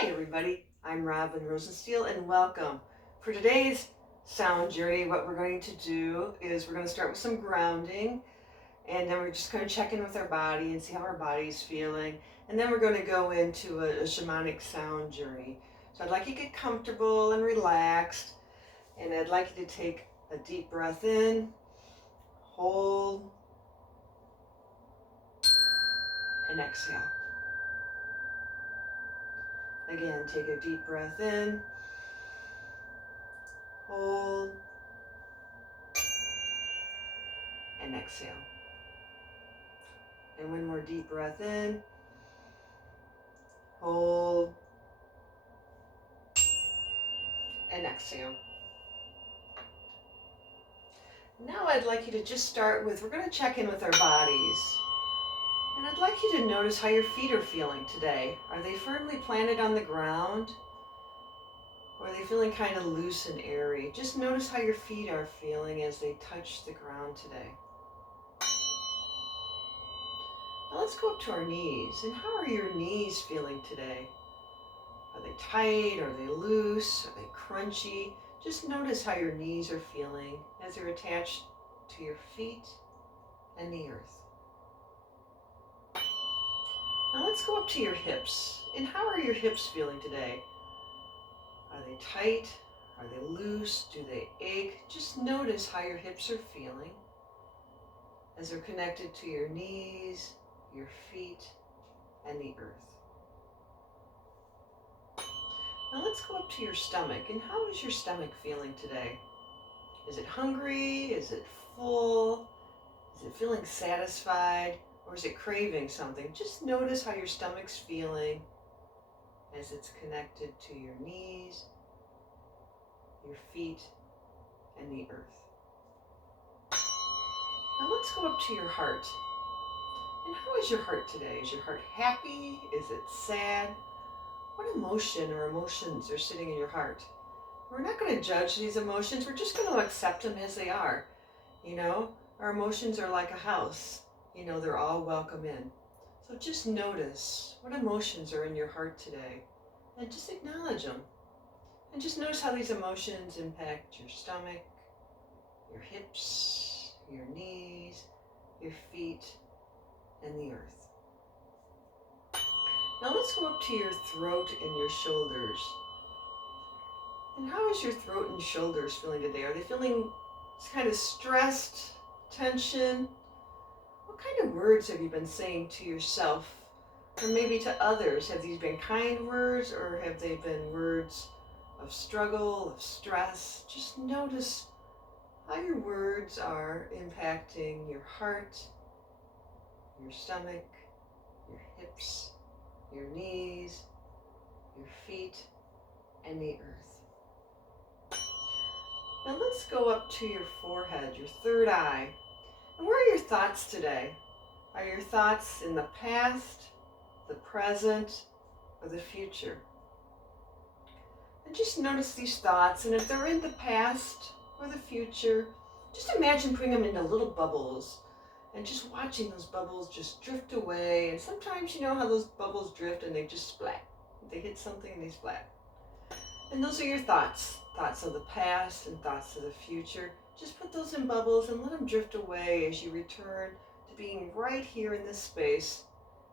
Hi everybody, I'm Robin Rosensteel and welcome. For today's sound journey, what we're going to do is we're going to start with some grounding, and then we're just going to check in with our body and see how our body's feeling, and then we're going to go into a shamanic sound journey. So I'd like you to get comfortable and relaxed, and I'd like you to take a deep breath in, hold, and exhale. Again, take a deep breath in, hold, and exhale. And one more deep breath in, hold, and exhale. Now I'd like you to just start with, we're going to check in with our bodies. And I'd like you to notice how your feet are feeling today. Are they firmly planted on the ground? Or are they feeling kind of loose and airy? Just notice how your feet are feeling as they touch the ground today. Now let's go up to our knees. And how are your knees feeling today? Are they tight? Are they loose? Are they crunchy? Just notice how your knees are feeling as they're attached to your feet and the earth. Now let's go up to your hips. And how are your hips feeling today? Are they tight? Are they loose? Do they ache? Just notice how your hips are feeling as they're connected to your knees, your feet, and the earth. Now let's go up to your stomach. And how is your stomach feeling today? Is it hungry? Is it full? Is it feeling satisfied? Or is it craving something? Just notice how your stomach's feeling as it's connected to your knees, your feet, and the earth. Now let's go up to your heart. And how is your heart today? Is your heart happy? Is it sad? What emotion or emotions are sitting in your heart? We're not going to judge these emotions. We're just going to accept them as they are. You know, our emotions are like a house. You know, they're all welcome in. So just notice what emotions are in your heart today and just acknowledge them. And just notice how these emotions impact your stomach, your hips, your knees, your feet, and the earth. Now let's go up to your throat and your shoulders. And how is your throat and shoulders feeling today? Are they feeling kind of stressed, tension? What kind of words have you been saying to yourself or maybe to others? Have these been kind words or have they been words of struggle, of stress? Just notice how your words are impacting your heart, your stomach, your hips, your knees, your feet, and the earth. Now let's go up to your forehead, your third eye. And where are your thoughts today? Are your thoughts in the past, the present, or the future? And just notice these thoughts, and if they're in the past or the future, just imagine putting them into little bubbles and just watching those bubbles just drift away. And sometimes you know how those bubbles drift and they just splat. They hit something and they splat. And those are your thoughts. Thoughts of the past and thoughts of the future. Just put those in bubbles and let them drift away as you return to being right here in this space.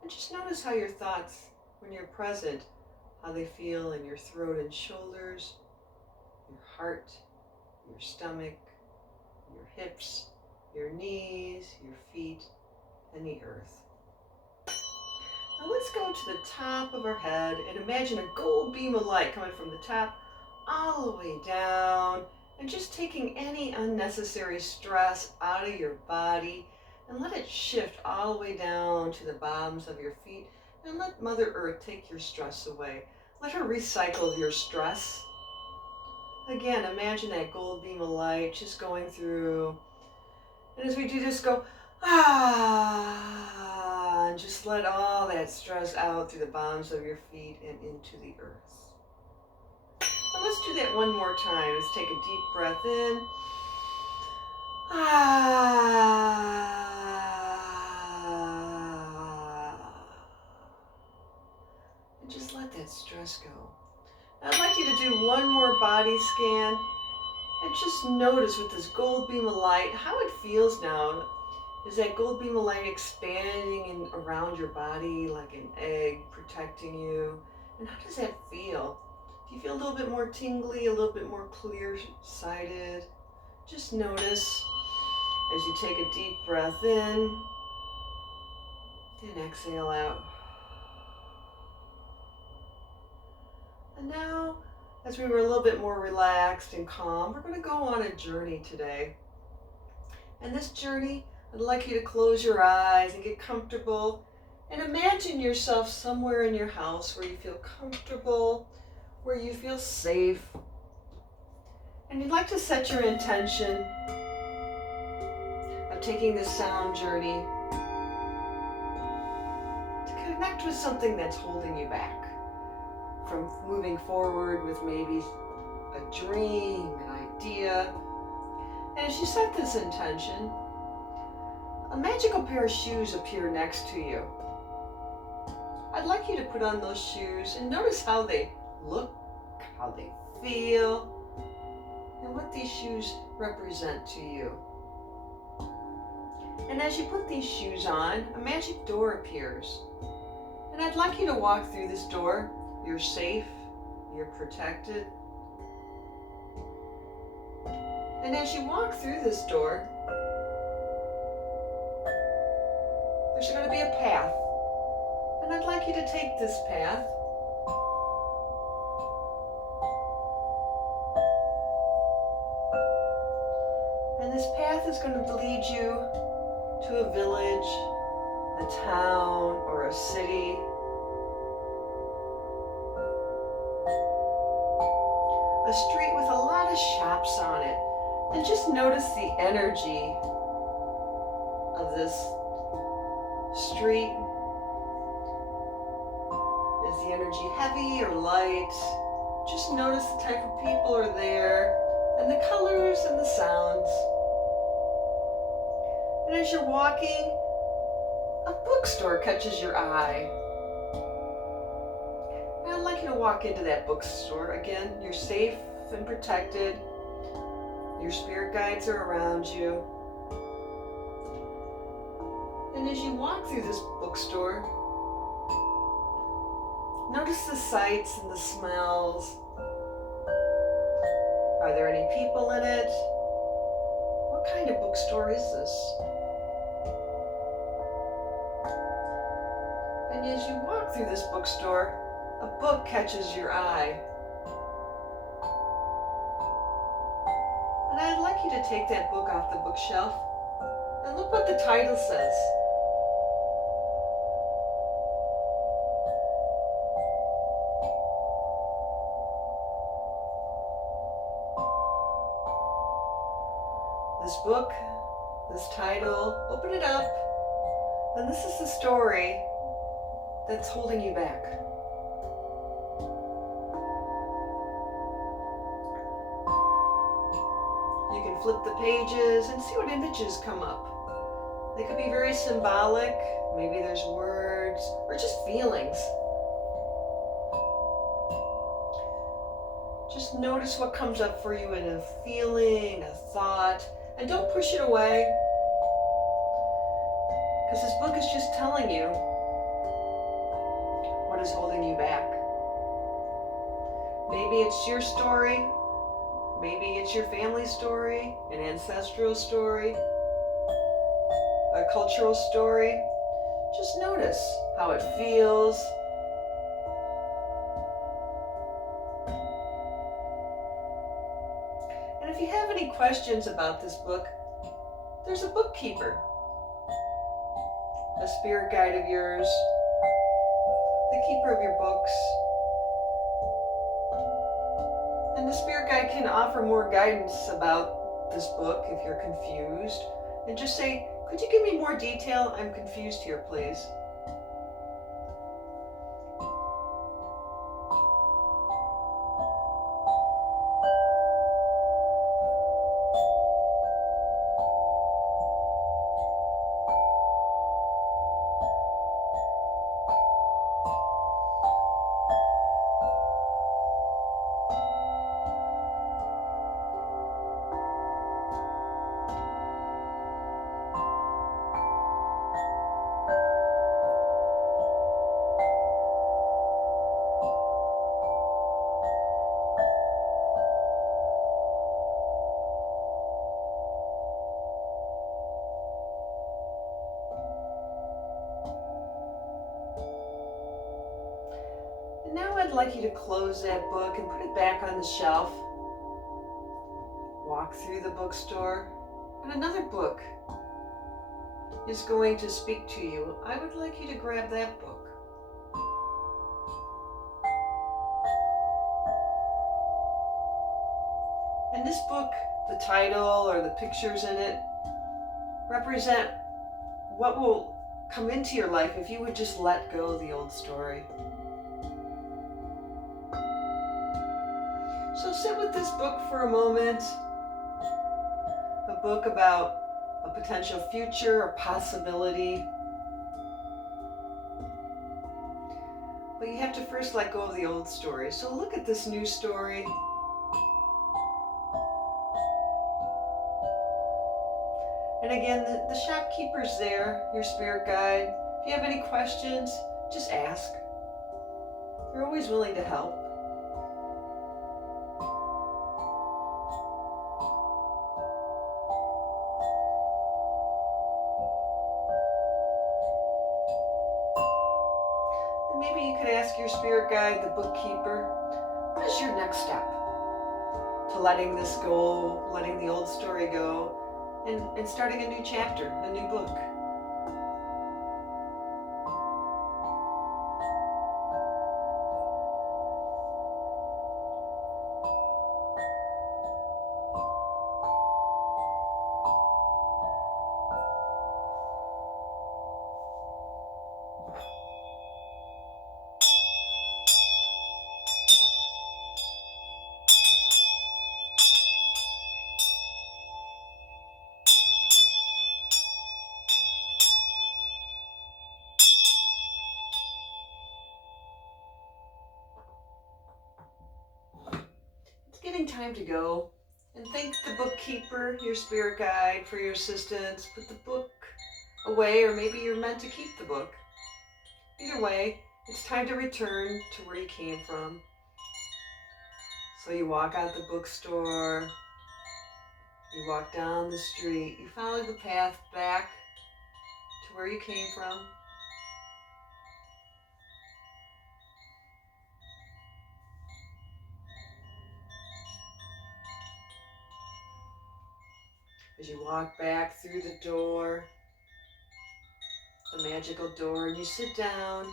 And just notice how your thoughts, when you're present, how they feel in your throat and shoulders, your heart, your stomach, your hips, your knees, your feet, and the earth. Now let's go to the top of our head and imagine a gold beam of light coming from the top all the way down and just taking any unnecessary stress out of your body and let it shift all the way down to the bottoms of your feet and let Mother Earth take your stress away. Let her recycle your stress. Again, imagine that gold beam of light just going through. And as we do this, go, and just let all that stress out through the bottoms of your feet and into the earth. And let's do that one more time. Let's take a deep breath in. And just let that stress go. I'd like you to do one more body scan and just notice with this gold beam of light how it feels now. Is that gold beam of light expanding around your body like an egg, protecting you? And how does that feel? Do you feel a little bit more tingly, a little bit more clear-sighted? Just notice as you take a deep breath in and exhale out. And now, as we were a little bit more relaxed and calm, we're going to go on a journey today. And this journey, I'd like you to close your eyes and get comfortable and imagine yourself somewhere in your house where you feel comfortable, where you feel safe. And you'd like to set your intention of taking this sound journey to connect with something that's holding you back from moving forward with maybe a dream, an idea. And as you set this intention, a magical pair of shoes appear next to you. I'd like you to put on those shoes and notice how they look, how they feel, and what these shoes represent to you. And as you put these shoes on, a magic door appears. And I'd like you to walk through this door. You're safe, you're protected. And as you walk through this door, there's going to be a path. And I'd like you to take this path. And this path is going to lead you to a village, a town, or a city. A street with a lot of shops on it. And just notice the energy of this street. Is the energy heavy or light? Just notice the type of people are there and the colors and the sounds. And as you're walking, a bookstore catches your eye. And I'd like you to walk into that bookstore. Again, you're safe and protected. Your spirit guides are around you. And as you walk through this bookstore, notice the sights and the smells. Are there any people in it? What kind of bookstore is this? And as you walk through this bookstore, a book catches your eye. And I'd like you to take that book off the bookshelf and look what the title says. This book, this title, open it up, and this is the story that's holding you back. You can flip the pages and see what images come up. They could be very symbolic, maybe there's words, or just feelings. Just notice what comes up for you in a feeling, a thought, and don't push it away. Because this book is just telling you what is holding you back. Maybe it's your story. Maybe it's your family story, an ancestral story, a cultural story. Just notice how it feels. And if you have any questions about this book, there's a bookkeeper, a spirit guide of yours, the keeper of your books. And the spirit guide can offer more guidance about this book if you're confused. And just say, could you give me more detail? I'm confused here, please. Now I'd like you to close that book and put it back on the shelf. Walk through the bookstore, and another book is going to speak to you. I would like you to grab that book. And this book, the title or the pictures in it, represent what will come into your life if you would just let go of the old story. So sit with this book for a moment. A book about a potential future, a possibility. But you have to first let go of the old story. So look at this new story. And again, the shopkeeper's there, your spirit guide. If you have any questions, just ask. They're always willing to help. And maybe you could ask your spirit guide, the bookkeeper, what is your next step to letting this go, letting the old story go, and starting a new chapter, a new book? It's getting time to go. And thank the bookkeeper, your spirit guide, for your assistance. Put the book away, or maybe you're meant to keep the book. Either way, it's time to return to where you came from. So you walk out the bookstore, you walk down the street, you follow the path back to where you came from. As you walk back through the door, the magical door, and you sit down,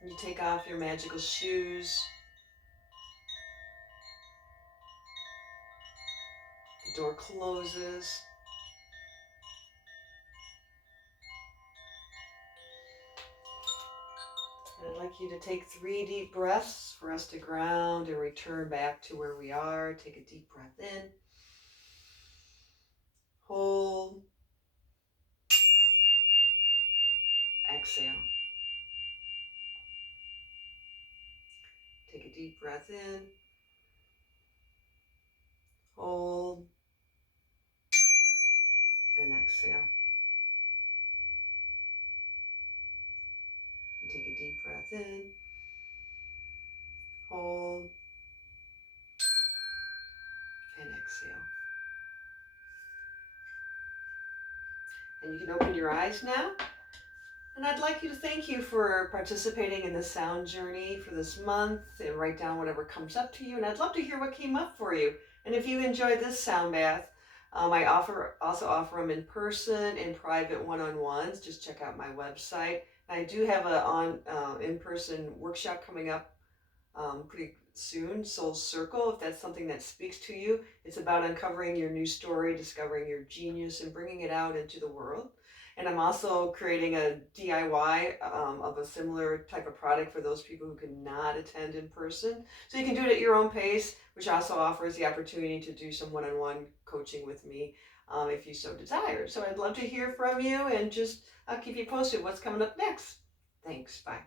and you take off your magical shoes. The door closes. And I'd like you to take 3 deep breaths for us to ground and return back to where we are. Take a deep breath in. Hold. Exhale. Take a deep breath in. Hold. And exhale. And take a deep breath in. Hold. And exhale. And you can open your eyes now. And I'd like you to thank you for participating in this sound journey for this month, and write down whatever comes up to you. And I'd love to hear what came up for you. And if you enjoyed this sound bath, I also offer them in person and private one-on-ones. Just check out my website. I do have a in-person workshop coming up pretty soon, Soul Circle, if that's something that speaks to you. It's about uncovering your new story, discovering your genius, and bringing it out into the world. And I'm also creating a DIY of a similar type of product for those people who cannot attend in person. So you can do it at your own pace, which also offers the opportunity to do some one-on-one coaching with me if you so desire. So I'd love to hear from you, and just I'll keep you posted what's coming up next. Thanks. Bye.